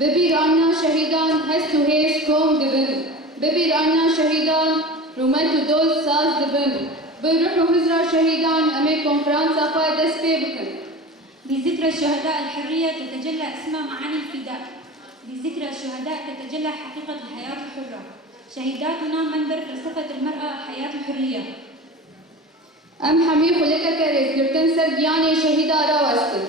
ببیر آنها شهیدان هست و هیست کم دبن ببیر آنها شهیدان رومت و دوست ساز دبن بروح و هزرا شهیدان امی کنفرانس آقا دست پی بکن. بذكرى الشهداء الحرية تتجلى أسمى معاني الفداء. بذكرى الشهداء تتجلى حقيقة الحياة الحرة. شهيداتنا منبر فلسفة المرأة حياة الحرية. ام حمی خلق کریز گرتن سر گیانی شهیدا را وستن.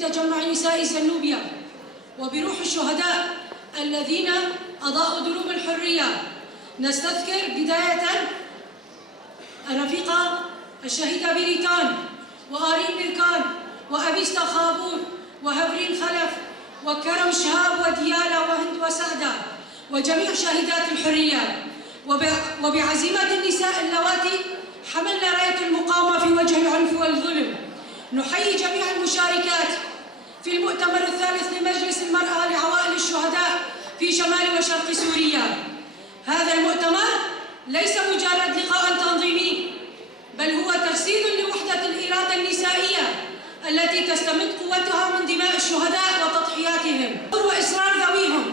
تجمع نساء سنوبيا وبروح الشهداء الذين أضاءوا دروب الحرية نستذكر بداية الرفيقة الشهيدة بريتان وآرين بركان وأبيستا خابور وهبرين خلف وكرم شهاب وديالا وهند وسعدة وجميع شهيدات الحرية وبعزيمة النساء اللواتي حملنا راية المقاومة في وجه العنف والظلم. نحيي جميع المشاركات في المؤتمر الثالث لمجلس المرأة لعوائل الشهداء في شمال وشرق سوريا. هذا المؤتمر ليس مجرد لقاء تنظيمي بل هو تجسيد لوحدة الإرادة النسائية التي تستمد قوتها من دماء الشهداء وتضحياتهم وإصرار ذويهم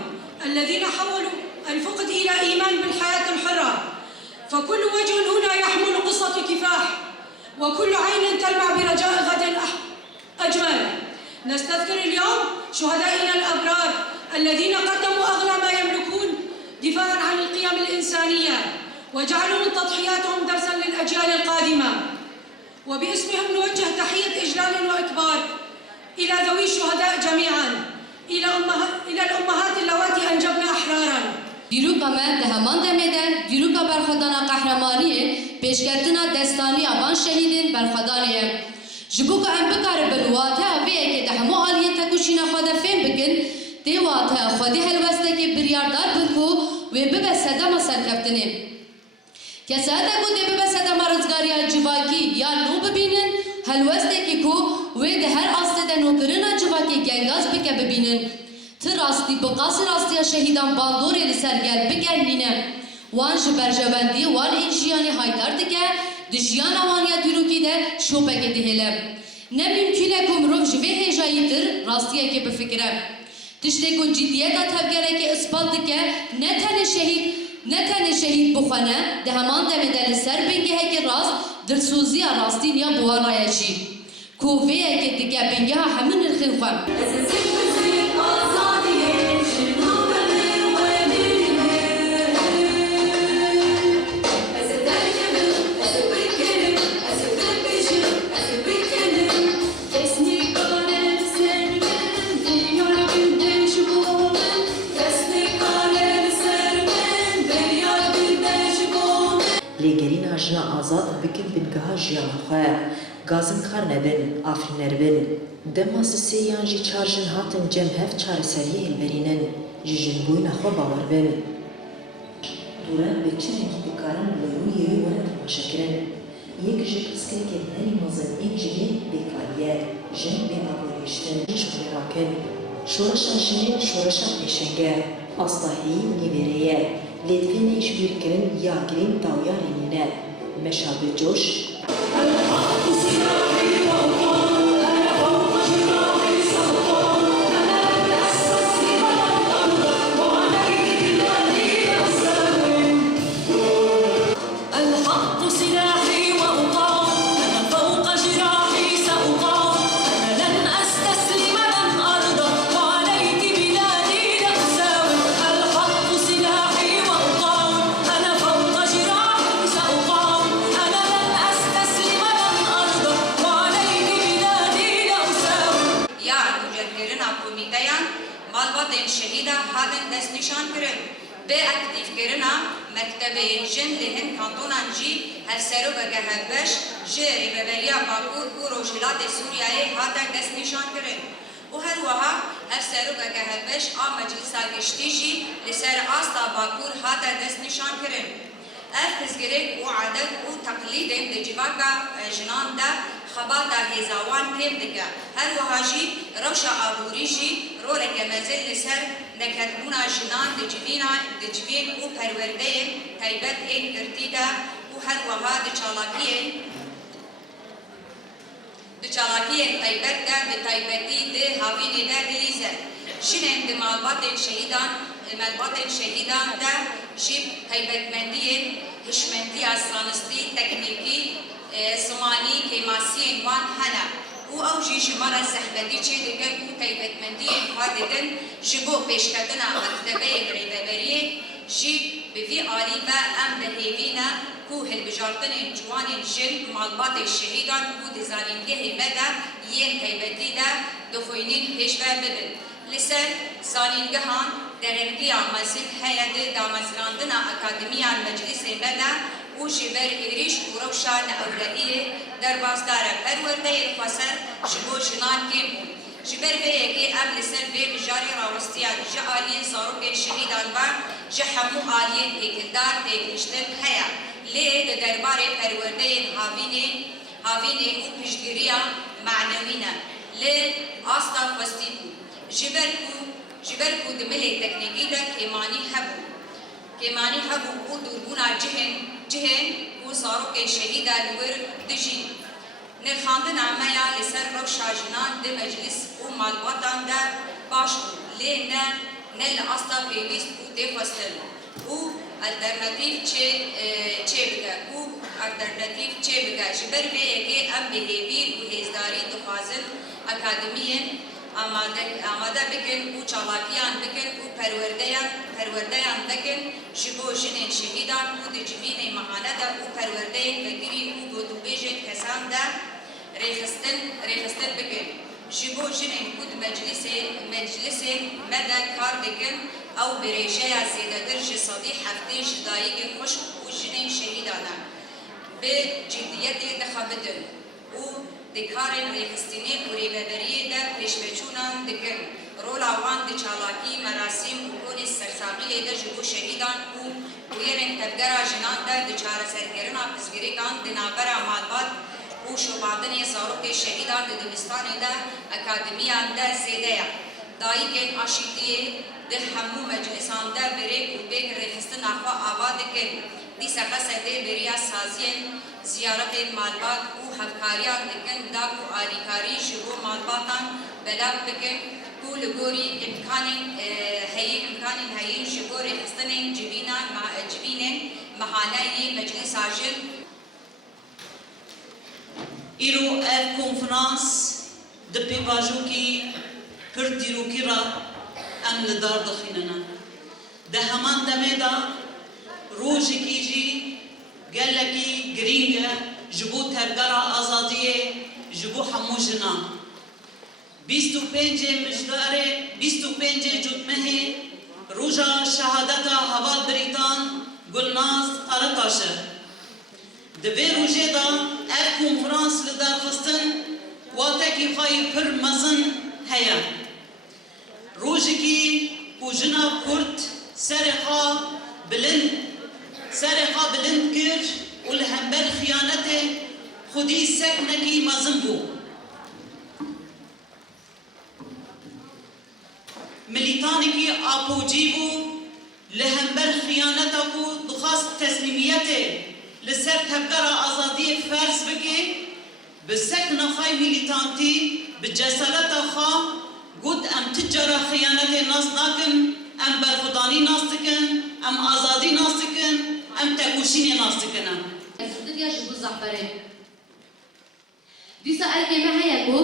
الذين حولوا الفقد إلى إيمان بالحياة الحرة. فكل وجه هنا يحمل قصة كفاح وكل عين تلمع برجاء غد أجمل. نستذكر اليوم شهدائنا الأبرار الذين قدموا أغلى ما يملكون دفاعاً عن القيم الإنسانية وجعلوا من تضحياتهم درساً للأجيال القادمة. وباسمهم نوجه تحية إجلال وإكبار إلى ذوي الشهداء جميعاً، إلى الأمهات اللواتي أنجبن أحراراً. دیروکا من دهمان دمدن دیروکا برخدانا قهرمانیه پیشکتنا دستانی آبان شهیدین برخدانیه جبوکا ام بکار بنواته اویه که دهمو آلیه تکوشینا خواده فهم بکن دیواته خودی هلوسته که بریاردار بکو و ببه سدام سرکفتنه کساته کو دی ببه سدام رزگاریا جواکی یا نو ببینن هلوسته که کو و ده هر آسته ده نوکرنا جواکی گنگاز بکه ببینن تراستی بقاس راستی شهیدان باندوری لسرگل بگرنینه وان جبرجبندی وان انجیانی هایدار دکه دجیان آوانیا دیروکی ده شوپکه دهیله نممکنه که مروف جوه هجایی تر راستیه که بفکره تشته کن جدیتا تفگره که اثبات دکه نه تنه شهید بخونه ده همان دمده لسر بنگه که راست درسوزی راستی نیا بوانایه چی کوویه که دکه بنگه همون الخیر خواه لێگەری ناژنا ئازاد بکن بنگەها ژیانە خوێ گازم کار نەبن ئافرینەر بن دەما سێیان ژی چارژن هاتن جەم هەف چارەسەریە هێلبەرینن ژی ژنبووینە خۆ باوەڕ بن دوورە بە چ رەنگی دکارن لە ڕووی وەرە نمایشکرین. یک جی پسکرین هری مزن یک جی بیکاریه جن به آبوریشتن جوری راکن. شورشا جنین شورشا پیشنگه استاهی نیوریه لطفینش بیرکن یا گرین تاویارینه مشابه جوش. malbatên şehîda hatin destnîşan kirin. Bê aktivkirina mektebeyên jin li hin kantonan jî hevserokeke hevbeş ji Rêveberiya Bakur û Rojhilatê Sûriyayê hatin destnîşan kirin. û her wiha hevserokeke hevbeş a Meclisa Giştî jî li ser asta Bakur hatin destnîşan kirin. Ev pizgirêk û adet û teqlîdên di civaka jinan de xebata hêzawan kêm dike. Her wiha jî rewşa aborî jî roleke mezin li ser neketbûna jinan di civên û perwerdeyên taybet ên girtî de û her wiha di çalakiyên taybet de bi taybetî di havînê de dilîze. Jinên di malbatên şehîdan de jî taybetmendiyên hişmendiya zanistî, teknîkî, zimanî, kêmasiyên wan hene. û ew jî ji me re zehmetî çê dikin û taybetmendiyên xwe didin ji bo pêşketina mektebeyên Rêveberiyê jî bi vî alî ve em dihêvîne ku hilbijartinên ciwanên jin malbatê şehîdan û di zanîngehê me de yên taybetî de dixwînin pêşve bibin. Li ser zanîngehan derengiya mezin heye di damezrandina akademiyan meclisê me de û ji ber êrîş û rewşa neewreyiyê derbasdar e. Perwerdeyên xweser ji bo jinan kêm bûn. Ji ber vê yekê em li ser vê mijarê rawistiyan ji aliyên zarokên şehîdan ve ji hemû aliyên têkildar têgihiştin heye. Lê di derbarê perwerdeyên havînê û piştgiriya manewî ne. Li asta xwestî bû. Ji ber ku di milê teknîkî de kêmanî hebû û dûrbûna cihên û zarokên şehîda li wir dijîn. Nirxandina me ya li ser rewşa jinan di meclis û malbatan de baş bû. Lê ne li asta pêwîst û têxwestin û alternatîv çê bike. Ji ber vê yekê em bi hêvî û hêzdarî dixwazin akademiyên amade bikin û çalakiyan bikin û perwerdeyan bikin ji bo jinên şehîdan û di civînê mehane de û perwerdeyên vekirî û gotûbêjên kesan de rêxistin bikin. Ji bo jinên ku di meclisê me de kar dikin ew bi rêjeya zêdetir ji sedî heftê ji dayîkên xwişk û jinên şehîdan e. Bi ciddiyetê dixebidin û di karên rêxistinê û rêveberiyê de pêşveçûnan dikin. Rola wan di çalakî, merasîm û konê sersaqilê de ji bo şehîdan û bûyerên tevgera jinan de di çareserkirina pizgirêkan di navbera malbat û şopandinê zarokê şehîdan di dibistanê de akademiyan de zêde ye. Dayîkên aşîtiyê di hemû meclisan de birêk û pêk rêxistina xwe ava dikin. Dîsa qesedê bêriya saziyên ziyaretên malbat û hevkariyan dikin da ku alîkarî ji bo malbatan belav bikin ku li gorî imkanên heyîn ji bo rêxistinên civînên mehaneyê meclisa jin. Îro ev konferans di pêvajokî pir dîrokî re em li dar dixînin. Di heman demê de rojekî jî gelekî girîng e ji bo tevgera azadiyê ji bo hemû jinan. 25 mijdarê 25 cutmehê roja şehadeta Heval Brîtan Gulnaz Qarataş e. Di vê rojê de ev konferans li derxistin watekî xwe pir mezin heye. Rojekî ku jina Kurd serê xwe bilind kir û li hember خودی سکنکی مزن بو ملیتانکی آپوجی بو لهمبر خیانتا بو دخواست تسلیمیته لسر تبقر آزادی فرز بکه بسکن خواهی ملیتانتی بجسالت خواه قد ام تجارة خیانت ناس ناکن ام برخدانی ناس تکن ام آزادی ناس تکن ام تکوشین ناس تکنم زودیا جبو زعفره دیسا ارگه ما هیا کو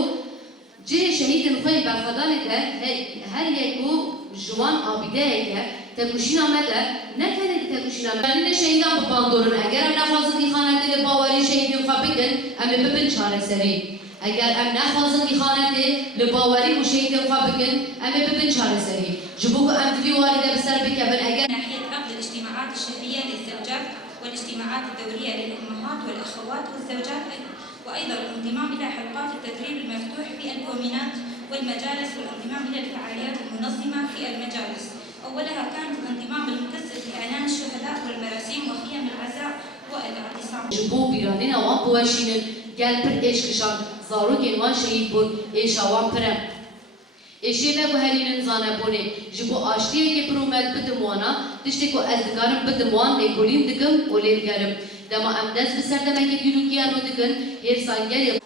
جه شهید خوی برخدان ده هر یکو جوان آبیده که تکوشین آمده نکنه تکوشین آمده من شهیدان بپاندورن اگر ام نخواست دی خانه دل باوری شهیدی خواه بکن ام ببین چاره سری اگر ام نخواست دی خانه دل باوری و شهیدی خواه بکن ام ببین چاره سری جبوك ام دوی والده بسر بکبن اگر ناحية عقد الاجتماعات الشهرية للزوجات والاجتماعات الدورية للأمهات والأخوات والزوجات وأيضا الانضمام إلى حلقات التدريب المفتوح في الكومينات والمجالس والانضمام إلى الفعاليات المنظمة في المجالس. أولها كانت الانضمام المكثف لإعلان الشهداء والمراسيم وخيم العزاء والاعتصام. جبو بیرانین وان بوشینن گل پر اشکشان زاروگین وان شهید بود ایشا وان پرم ایشی نگو هرینن زانه بونه جبو آشتیه که پرومت بدموانا تشتی که از دکارم بدموان نیکولین دکم و لیرگرم دما ام دست بسر دمکی دیروکیانو دکن هر سانگر